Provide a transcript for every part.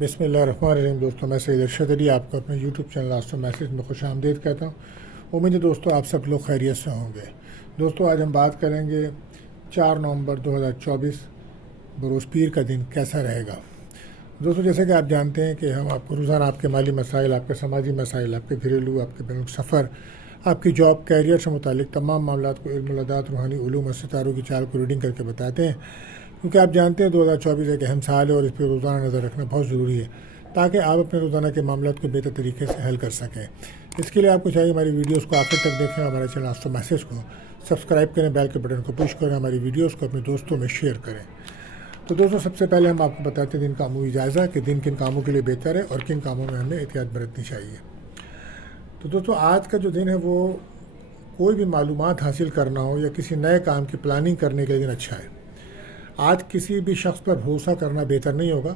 बिस्मिल्लाहिर्रहमानिर्रहीम। दोस्तों, मैं सैयद अरशद अली आपको अपने यूट्यूब चैनल आस्टो मैसेज में खुश आमदीद कहता हूँ। उम्मीद है दोस्तों आप सब लोग खैरियत से होंगे। दोस्तों, आज हम बात करेंगे 4 नवंबर 2024 बरोज़ पीर का दिन कैसा रहेगा। दोस्तों, जैसे कि आप जानते हैं कि हम आपको रोज़ाना आपके माली मसाइल, आपके समाजी मसाइल, आपके घरेलू, आपके बैनुल सफ़र, आपकी जॉब, कैरियर से मुतालिक तमाम मामलात को इल्म-उल-अदात, रूहानी उलूम और सितारों की चाल को रीडिंग करके बताते हैं, क्योंकि आप जानते हैं 2024 एक अहम साल है और इस पर रोज़ाना नज़र रखना बहुत ज़रूरी है ताकि आप अपने रोज़ाना के मामलों को बेहतर तरीके से हल कर सकें। इसके लिए आपको चाहिए हमारी वीडियोस को आखिर तक देखें, हमारे चैनल आस्टो मैसेज को सब्सक्राइब करें, बेल के बटन को पुश करें, हमारी वीडियोस को अपने दोस्तों में शेयर करें। तो दोस्तों, सबसे पहले हम आपको बताते हैं दिन का अमूमी जायज़ा कि दिन किन कामों के लिए बेहतर है और किन कामों में हमें एहतियात बरतनी चाहिए। तो दोस्तों, आज का जो दिन है वो कोई भी मालूमात हासिल करना हो या किसी नए काम की प्लानिंग करने के दिन अच्छा है। आज किसी भी शख्स पर भरोसा करना बेहतर नहीं होगा,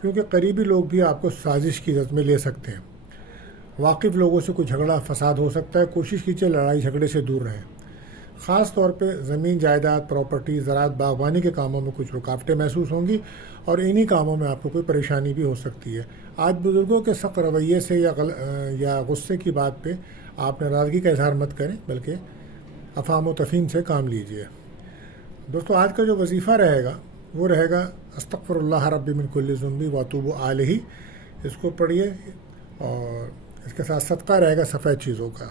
क्योंकि करीबी लोग भी आपको साजिश की जद में ले सकते हैं। वाकिफ़ लोगों से कोई झगड़ा फसाद हो सकता है। कोशिश कीजिए लड़ाई झगड़े से दूर रहें। ख़ास तौर पे ज़मीन जायदाद, प्रॉपर्टी, ज़राअत, बागवानी के कामों में कुछ रुकावटें महसूस होंगी और इन्हीं कामों में आपको कोई परेशानी भी हो सकती है। आज बुज़ुर्गों के सख्त रवैये से या गुस्से की बात पे आप नाराज़गी का इजहार मत करें, बल्कि अफ़ाम व तफ़हीम से काम लीजिए। दोस्तों, आज का जो वजीफ़ा रहेगा वो रहेगा अस्तग़फ़िरुल्लाह रब्बी मिन कुल्लि ज़ुन्बी व अतूबु अलैहि। इसको पढ़िए और इसके साथ सदका रहेगा सफ़ेद चीज़ों का।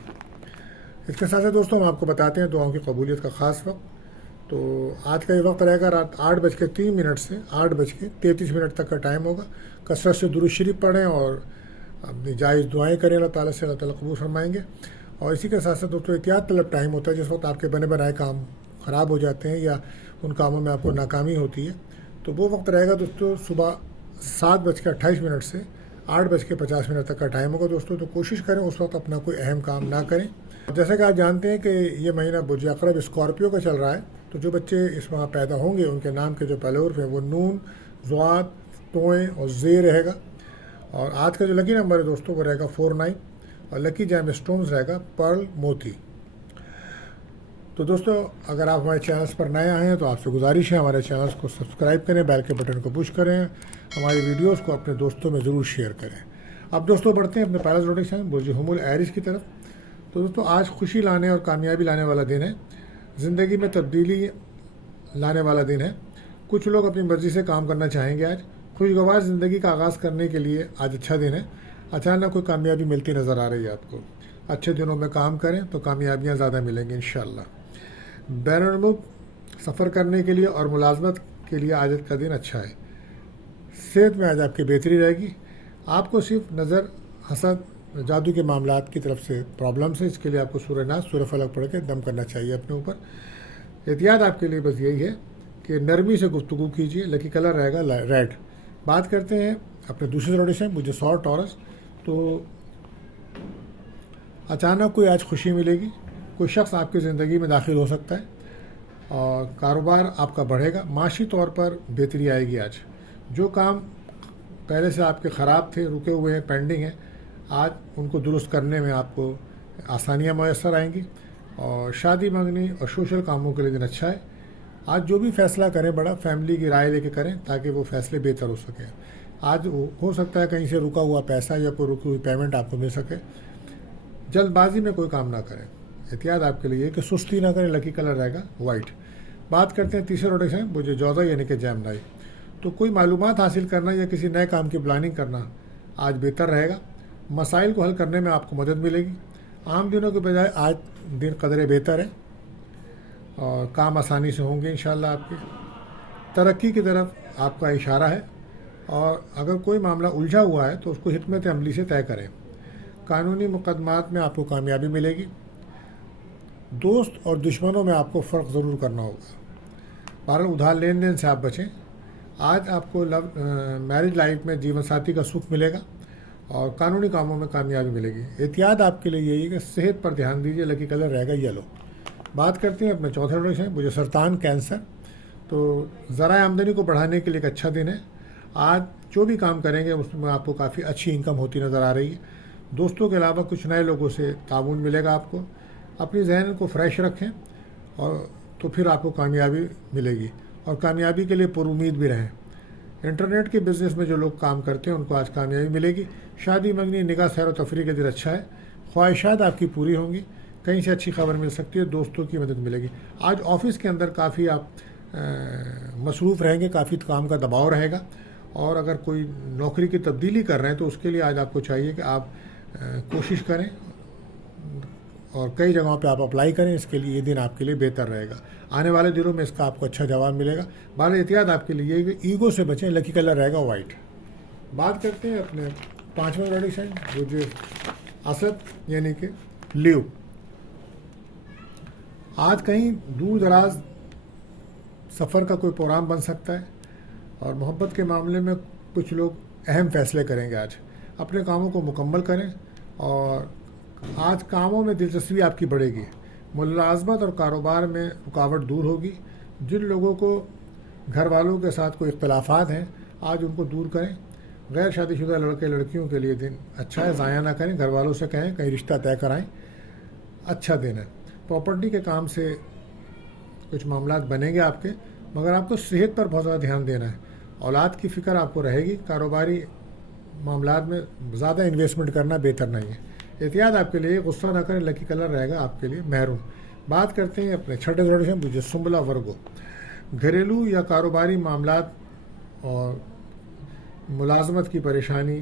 इसके साथ साथ दोस्तों हम आपको बताते हैं दुआओं की कबूलियत का ख़ास वक्त। तो आज का ये वक्त रहेगा रात 8:03 से 8:33 तक का टाइम होगा। कसरत से दुरूद शरीफ पढ़ें और अपनी जायज़ दुआएँ करें, अल्लाह ताला से, अल्लाह ताला कबूल फरमाएंगे। और इसी के साथ साथ दोस्तों एहतियात तलब टाइम होता है, जिस वक्त आपके बने बनाए काम ख़राब हो जाते हैं या उन कामों में आपको नाकामी होती है। तो वो वक्त रहेगा दोस्तों सुबह 7:28 से 8:50 तक का टाइम होगा दोस्तों। तो कोशिश करें उस वक्त अपना कोई अहम काम ना करें। जैसा कि आप जानते हैं कि ये महीना बुर्ज अक़रब स्कॉर्पियो का चल रहा है, तो जो बच्चे इस माह पैदा होंगे उनके नाम के जो पहले हर्फ हैं वो नून, ज़ुआत, तोएँ और ज़े रहेगा। और आज का जो लकी नंबर है दोस्तों वो रहेगा 49 और लकी जैम स्टोन्स रहेगा पर्ल, मोती। तो दोस्तों, अगर आप हमारे चैनल्स पर नए आए हैं तो आपसे गुजारिश है हमारे चैनल्स को सब्सक्राइब करें, बेल के बटन को पुश करें, हमारी वीडियोस को अपने दोस्तों में ज़रूर शेयर करें। अब दोस्तों बढ़ते हैं अपने पहला नोटिफिकेशन बुर्ज हुमुल एरिस की तरफ। तो दोस्तों, आज खुशी लाने और कामयाबी लाने वाला दिन है। ज़िंदगी में तब्दीली लाने वाला दिन है। कुछ लोग अपनी मर्ज़ी से काम करना चाहेंगे। आज खुशगवार ज़िंदगी का आगाज़ करने के लिए आज अच्छा दिन है। अचानक कोई कामयाबी मिलती नज़र आ रही है आपको। अच्छे दिनों में काम करें तो कामयाबियाँ ज़्यादा मिलेंगी इंशाअल्लाह। बैनुल मुल्क सफ़र करने के लिए और मुलाजमत के लिए आज का दिन अच्छा है। सेहत में आज आपकी बेहतरी रहेगी। आपको सिर्फ नज़र, हसद, जादू के मामलात की तरफ से प्रॉब्लम्स है। इसके लिए आपको सूरह नास, सूरह फलक पढ़ के दम करना चाहिए अपने ऊपर। एहतियात आपके लिए बस यही है कि नरमी से गुफ्तगू कीजिए। लकी कलर रहेगा रेड। बात करते हैं अपने दूसरे नोटिफिकेशन मुझे 100 टॉरस। तो अचानक कोई आज खुशी मिलेगी। कोई शख्स आपकी ज़िंदगी में दाखिल हो सकता है और कारोबार आपका बढ़ेगा। माशी तौर पर बेहतरी आएगी। आज जो काम पहले से आपके ख़राब थे, रुके हुए हैं, पेंडिंग हैं, आज उनको दुरुस्त करने में आपको आसानियाँ मैसर आएंगी। और शादी, मंगनी और सोशल कामों के लिए दिन अच्छा है। आज जो भी फ़ैसला करें बड़ा फैमिली की राय लेके करें ताकि वो फ़ैसले बेहतर हो सकें। आज हो सकता है कहीं से रुका हुआ पैसा या कोई रुकी हुई पेमेंट आपको मिल सके। जल्दबाजी में कोई काम ना करें। एहतियात आपके लिए कि सुस्ती ना करें। लकी कलर रहेगा वाइट। बात करते हैं तीसरे नोटिफिकेशन मुझे जौज़ा यानी कि जैमनाई। तो कोई मालूमात हासिल करना या किसी नए काम की प्लानिंग करना आज बेहतर रहेगा। मसाइल को हल करने में आपको मदद मिलेगी। आम दिनों के बजाय आज दिन कदरे बेहतर है और काम आसानी से होंगे इंशाअल्लाह। आपकी तरक्की की तरफ आपका इशारा है और अगर कोई मामला उलझा हुआ है तो उसको हिकमत अमली से तय करें। कानूनी मुकदमात में आपको कामयाबी मिलेगी। दोस्त और दुश्मनों में आपको फ़र्क ज़रूर करना होगा। बहरहाल उधार लेन देन से आप बचें। आज आपको मैरिज लाइफ में जीवन साथी का सुख मिलेगा और कानूनी कामों में कामयाबी मिलेगी। एहतियात आपके लिए यही है कि सेहत पर ध्यान दीजिए। लकी कलर रहेगा येलो। बात करते हैं अपने चौथे नोटिफिकेशन मुझे सरतान, कैंसर। तो ज़राए आमदनी को बढ़ाने के लिए एक अच्छा दिन है। आज जो भी काम करेंगे उसमें आपको काफ़ी अच्छी इनकम होती नज़र आ रही है। दोस्तों के अलावा कुछ नए लोगों से ताउन मिलेगा आपको। अपनी जहन को फ्रेश रखें और तो फिर आपको कामयाबी मिलेगी और कामयाबी के लिए पुरुमीद भी रहें। इंटरनेट के बिज़नेस में जो लोग काम करते हैं उनको आज कामयाबी मिलेगी। शादी मंगनी निकाह सैर व तफरीह का दिन अच्छा है। ख्वाहिशात आपकी पूरी होंगी। कहीं से अच्छी खबर मिल सकती है। दोस्तों की मदद मिलेगी। आज ऑफिस के अंदर काफ़ी आप मसरूफ़ रहेंगे, काफ़ी काम का दबाव रहेगा। और अगर कोई नौकरी की तब्दीली कर रहे हैं तो उसके लिए आज आपको चाहिए कि आप कोशिश करें और कई जगहों पे आप अप्लाई करें। इसके लिए ये दिन आपके लिए बेहतर रहेगा। आने वाले दिनों में इसका आपको अच्छा जवाब मिलेगा। बार एहतियात आपके लिए कि ईगो से बचें। लकी कलर रहेगा वाइट। बात करते हैं अपने 5वें ज़ोडिएक साइन जो असद यानी कि लियो। आज कहीं दूर दराज सफ़र का कोई प्रोग्राम बन सकता है और मोहब्बत के मामले में कुछ लोग अहम फैसले करेंगे। आज अपने कामों को मुकम्मल करें और आज कामों में दिलचस्पी आपकी बढ़ेगी। मुलाज़मत और कारोबार में रुकावट दूर होगी। जिन लोगों को घर वालों के साथ कोई इख्तलाफात हैं आज उनको दूर करें। गैर शादीशुदा लड़के लड़कियों के लिए दिन अच्छा है। ज़ाया ना करें। घर वालों से कहें कहीं रिश्ता तय कराएं। अच्छा दिन है। प्रॉपर्टी के काम से कुछ मामलात बनेंगे आपके, मगर आपको सेहत पर बहुत ज़्यादा ध्यान देना है। औलाद की फ़िक्र आपको रहेगी। कारोबारी मामलात में ज़्यादा इन्वेस्टमेंट करना बेहतर नहीं है। एहतियात आपके लिए गुस्सा ना करें। लकी कलर रहेगा आपके लिए मैरून। बात करते हैं अपने 6ठे ज़ोडिएक साइन सुंबला वर्गो। घरेलू या कारोबारी मामलात और मुलाजमत की परेशानी,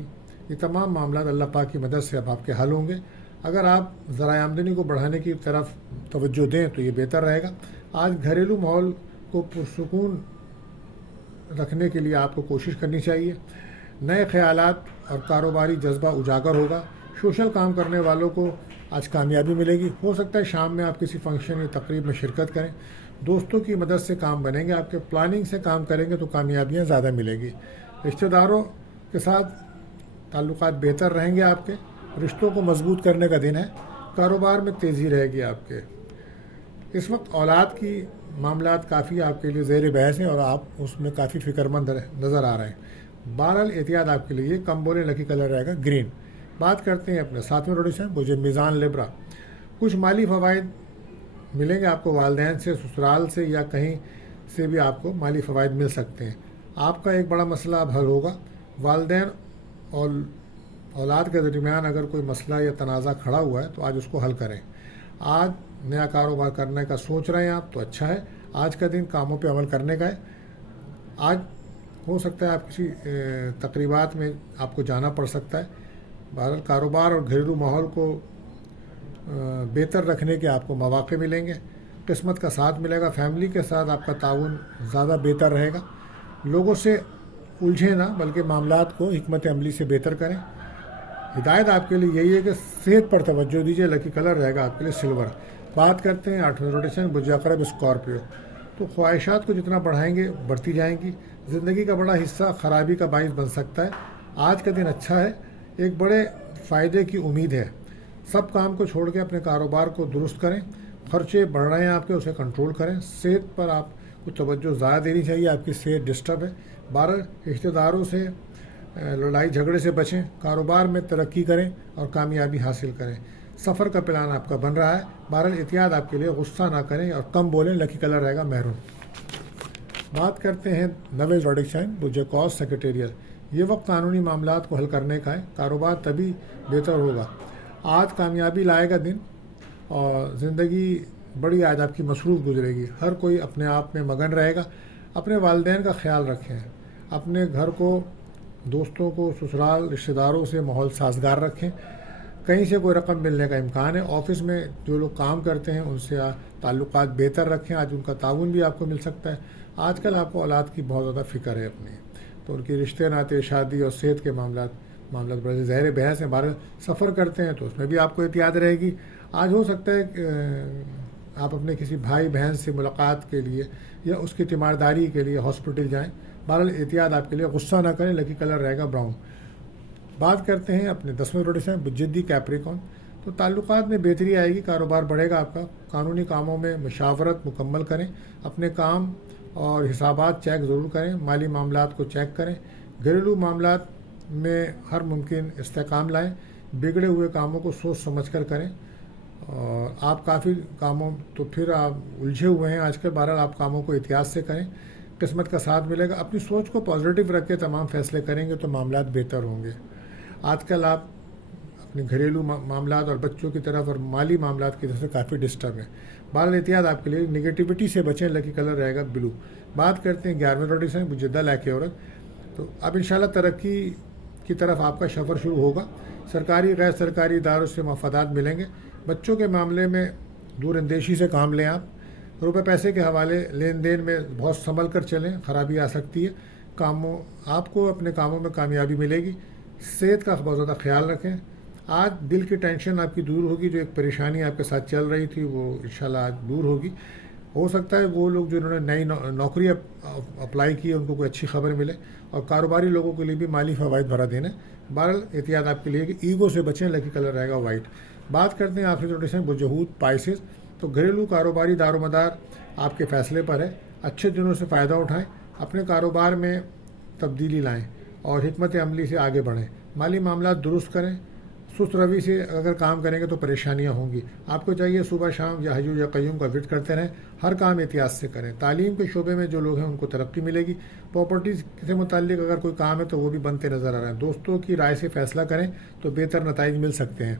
ये तमाम मामलात अल्लाह पाक की मदद से अब आपके हल होंगे। अगर आप ज़राए आमदनी को बढ़ाने की तरफ तवज्जो दें तो ये बेहतर रहेगा। आज घरेलू माहौल को पुरसुकून रखने के लिए आपको कोशिश करनी चाहिए। नए ख्यालात और कारोबारी जज्बा उजागर होगा। सोशल काम करने वालों को आज कामयाबी मिलेगी। हो सकता है शाम में आप किसी फंक्शन या तकरीब में शिरकत करें। दोस्तों की मदद से काम बनेंगे आपके। प्लानिंग से काम करेंगे तो कामयाबियाँ ज़्यादा मिलेगी। रिश्तेदारों के साथ ताल्लुकात बेहतर रहेंगे आपके। रिश्तों को मजबूत करने का दिन है। कारोबार में तेज़ी रहेगी आपके। इस वक्त औलाद की मामलात काफ़ी आपके लिए ज़ेर बहस हैं और आप उसमें काफ़ी फ़िक्रमंद नज़र आ रहे हैं। बहरहाल एहतियात आपके लिए कम बोले। लकी कलर रहेगा ग्रीन। बात करते हैं अपने 7वें ज़ोडिएक साइन मुझे मीज़ान लिब्रा। कुछ माली फ़वाइद मिलेंगे आपको। वालिदैन से, ससुराल से या कहीं से भी आपको माली फ़वाइद मिल सकते हैं। आपका एक बड़ा मसला अब हल होगा। वालिदैन और औलाद के दरमियान अगर कोई मसला या तनाज़ा खड़ा हुआ है तो आज उसको हल करें। आज नया कारोबार करने का सोच रहे हैं आप तो अच्छा है। आज का दिन कामों पे अमल करने का है। आज हो सकता है आप किसी तकरीबात में आपको जाना पड़ सकता है। बहरहाल कारोबार और घरेलू माहौल को बेहतर रखने के आपको मौके मिलेंगे। किस्मत का साथ मिलेगा। फैमिली के साथ आपका ताउन ज़्यादा बेहतर रहेगा। लोगों से उलझे ना बल्कि मामलात को हिकमत अमली से बेहतर करें। हिदायत आपके लिए यही है कि सेहत पर तवज्जो दीजिए। लकी कलर रहेगा आपके लिए सिल्वर। बात करते हैं 8वें ज़ोडिएक साइन बुर्ज स्कॉर्पियो। तो ख्वाहिशात को जितना बढ़ाएंगे बढ़ती जाएंगी। ज़िंदगी का बड़ा हिस्सा ख़राबी का बाइस बन सकता है। आज का दिन अच्छा है। एक बड़े फ़ायदे की उम्मीद है। सब काम को छोड़ के अपने कारोबार को दुरुस्त करें। खर्चे बढ़ रहे हैं आपके, उसे कंट्रोल करें। सेहत पर आपको तवज्जो ज़्यादा देनी चाहिए। आपकी सेहत डिस्टर्ब है। 12 रिश्तेदारों से लड़ाई झगड़े से बचें। कारोबार में तरक्की करें और कामयाबी हासिल करें। सफ़र का प्लान आपका बन रहा है। बहरहाल एहतियात आपके लिए गुस्सा ना करें और कम बोलें। लकी कलर रहेगा मैरून। बात करते हैं 9वें ज़ोडिएक साइन बुर्ज सेक्रेटेरियल। ये वक्त कानूनी मामलात को हल करने का है। कारोबार तभी बेहतर होगा। आज कामयाबी लाएगा दिन और ज़िंदगी बड़ी आज आपकी मसरूफ़ गुजरेगी। हर कोई अपने आप में मगन रहेगा। अपने वालिदैन का ख्याल रखें। अपने घर को, दोस्तों को, ससुराल, रिश्तेदारों से माहौल साजगार रखें। कहीं से कोई रकम मिलने का इम्कान है। ऑफिस में जो लोग काम करते हैं उनसे ताल्लुकात बेहतर रखें। आज उनका ताउन भी आपको मिल सकता है। आजकल आपको औलाद की बहुत ज़्यादा फ़िक्र है अपनी, तो उनकी रिश्ते नाते, शादी और सेहत के मामला बड़े ज़हर बहस हैं। बाहर सफ़र करते हैं तो उसमें भी आपको एहतियात रहेगी। आज हो सकता है कि आप अपने किसी भाई बहन से मुलाकात के लिए या उसकी तीमारदारी के लिए हॉस्पिटल जाएं। बहरहाल एहतियात आपके लिए गुस्सा ना करें। लकी कलर रहेगा ब्राउन। बात करते हैं अपने 10वें ज़ोडिएक साइन जिद्दी कैप्रिकॉर्न। तो ताल्लुकात में बेहतरी आएगी। कारोबार बढ़ेगा आपका। कानूनी कामों में मशावरत मुकम्मल करें। अपने काम और हिसाबात चेक ज़रूर करें। माली मामलात को चेक करें। घरेलू मामलात में हर मुमकिन इस्तेकाम लाएं। बिगड़े हुए कामों को सोच समझ कर करें। और आप काफ़ी कामों तो फिर आप उलझे हुए हैं आजकल। बहरहाल आप कामों को एहतियात से करें। قسمت کا ساتھ ملے گا. اپنی سوچ کو پازیٹیو رکھ کے تمام فیصلے کریں گے تو معاملات بہتر ہوں گے. آج کل آپ اپنے گھریلو معاملات اور بچوں کی طرف اور مالی معاملات کی طرف سے کافی ڈسٹرب ہیں. بہرحال احتیاط آپ کے لیے. نگیٹیوٹی سے بچیں. لکی کلر رہے گا بلو. بات کرتے ہیں 11ویں روٹی سے جدہ لائق عورت. تو اب انشاءاللہ ترقی کی طرف آپ کا سفر شروع ہوگا. سرکاری غیر سرکاری اداروں سے مفادات ملیں گے. بچوں کے معاملے میں دور اندیشی سے کام لیں. آپ روپے پیسے کے حوالے لین دین میں بہت سنبھل کر چلیں. خرابی آ سکتی ہے. آپ کو اپنے کاموں میں کامیابی ملے گی. صحت کا بہت زیادہ خیال رکھیں. آج دل کی ٹینشن آپ کی دور ہوگی. جو ایک پریشانی آپ کے ساتھ چل رہی تھی وہ انشاءاللہ آج دور ہوگی. ہو سکتا ہے وہ لوگ جنہوں نے نئی نوکری اپلائی کی ہے ان کو کوئی اچھی خبر ملے. اور کاروباری لوگوں کے لیے بھی مالی فوائد بھرا دینا. بہرحال احتیاط آپ کے لیے کہ ایگو سے بچیں. لکی کلر رہے گا وائٹ. بات کرتے ہیں آخری نوٹس ہیں وجوہات پائسز. تو گھریلو کاروباری دار و مدار آپ کے فیصلے پر ہے. اچھے دنوں سے فائدہ اٹھائیں. اپنے کاروبار میں تبدیلی لائیں اور حکمت عملی سے آگے بڑھیں. مالی معاملات درست کریں. سست روی سے اگر کام کریں گے تو پریشانیاں ہوں گی. آپ کو چاہیے صبح شام یا حی یا قیوم کا ورد کرتے رہیں. ہر کام احتیاط سے کریں. تعلیم کے شعبے میں جو لوگ ہیں ان کو ترقی ملے گی. پراپرٹیز سے متعلق اگر کوئی کام ہے تو وہ بھی بنتے نظر آ رہے ہیں. دوستوں کی رائے سے فیصلہ کریں تو بہتر نتائج مل سکتے ہیں.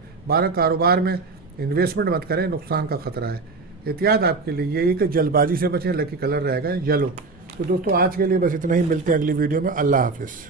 کاروبار میں انویسٹمنٹ مت کریں. نقصان کا خطرہ ہے. احتیاط آپ کے لیے یہی کہ جلد بازی سے بچیں. لکی کلر رہے گا یلو. تو دوستو آج کے لیے بس اتنا ہی. ملتے ہیں اگلی ویڈیو میں. اللہ حافظ.